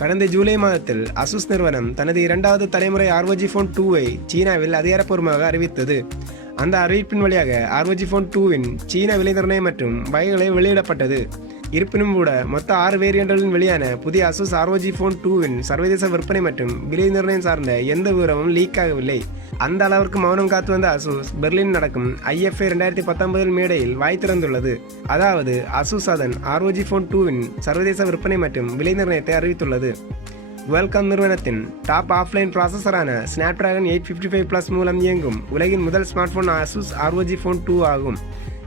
கடந்த ஜூலை மாதத்தில் Asus நிறுவனம் தனது இரண்டாவது தலைமுறை ROG Phone 2ஐ சீனாவில் அதிகாரப்பூர்வமாக அறிவித்தது. அந்த அறிவிப்பின் வழியாக ROG Phone 2வின் சீன விலை நிர்ணயம் மற்றும் வகைகளை வெளியிடப்பட்டது. இருப்பினும் கூட மொத்த 6 வேரியண்ட்களில் வெளியான புதிய Asus ROG Phone 2வின் சர்வதேச விற்பனை மற்றும் விலை நிர்ணயம் சார்ந்த எந்த விவரமும் லீக் ஆகவில்லை. அந்த அளவிற்கு மௌனம் காத்து வந்த Asus பெர்லின் நடக்கும் IFA 2019 மேடையில் வாய் திறந்துள்ளது. அதாவது Asus அதன் ROG Phone 2வின் சர்வதேச விற்பனை மற்றும் விலை நிர்ணயத்தை அறிவித்துள்ளது. Qualcomm நிறுவனத்தின் டாப் ஆஃப்லைன் ப்ராசஸரான Snapdragon 855 மூலம் இயங்கும் உலகின் முதல் smart phone Asus ROG Phone 2 ஆகும்.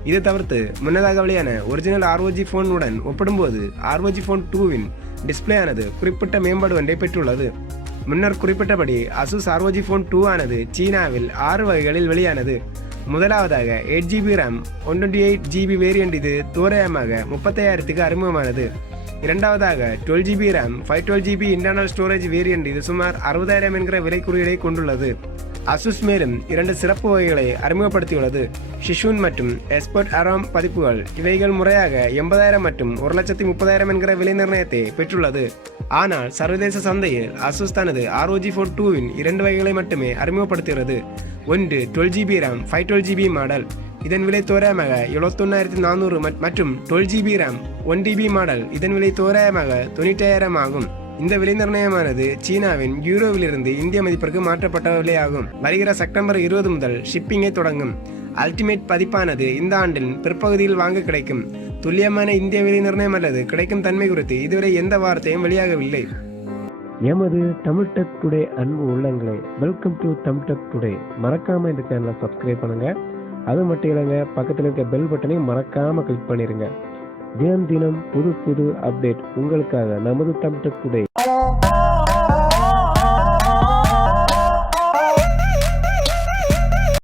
இது தவிர்த்து முன்னதாக வெளியான ஒரிஜினல் ROG Phone உடன் ஒப்பிடும்போது ROG Phone 2வின் டிஸ்பிளே ஆனது குறிப்பிட்ட மேம்பாடு ஒன்றை பெற்றுள்ளது. முன்னர் குறிப்பிட்டபடி Asus ROG Phone 2 ஆனது சீனாவில் 6 வகைகளில் வெளியானது. முதலாவதாக 8GB RAM 128GB வேரியண்ட், இது தோராயமாக 35,000க்கு அறிமுகமானது. இரண்டாவதாக 12GB RAM 512GB internal storage variant, இது சுமார் 60,000 என்கிற விலை குறியீடை கொண்டுள்ளது. Asus மேலும் 2 சிறப்பு வகைகளை அறிமுகப்படுத்தியுள்ளது. ஷிஷூன் மற்றும் எஸ்பர்ட் அராம் பதிப்புகள். இவைகள் முறையாக 80,000 மற்றும் 1,30,000 என்கிற விலை நிர்ணயத்தை பெற்றுள்ளது. ஆனால் சர்வதேச சந்தையில் Asus தனது ROG Phone 2வின் 2 வகைகளை மட்டுமே அறிமுகப்படுத்துகிறது. ஒன்று 12GB RAM 512GB மாடல், இதன் விலை தோராயமாக 71,400 மற்றும் 12GB RAM 1TB மாடல், இதன் விலை தோராயமாக 95,000 ஆகும். இந்த விலை நிர்ணயமானது சீனாவின் யூரோவிலிருந்து இந்திய மதிப்பிற்கு மாற்றப்பட்ட விலையாகும். வருகிற செப்டம்பர் 20 முதல் ஷிப்பிங்கை தொடங்கும். அல்டிமேட் பதிப்பானது இந்த ஆண்டின் பிற்பகுதியில் வாங்க கிடைக்கும். துல்லியமான இந்திய விலை நிர்ணயம் அல்லது கிடைக்கும் தன்மை குறித்து இதுவரை எந்த வார்த்தையும் வெளியாகவில்லை. எமது தமிழ் டெக் டுடே அன்பு உள்ளங்களே, welcome to Tamil tech today. மறக்காம இந்த சேனலை சப்ஸ்கிரைப் பண்ணுங்க. அது மட்டும் இல்லைங்க, பக்கத்தில் இருக்க பெல் பட்டனையும் மறக்காம கிளிக் பண்ணிருங்க. தினம் தினம் புது புது அப்டேட் உங்களுக்காக நமது தமிழ் டெக் டுடே.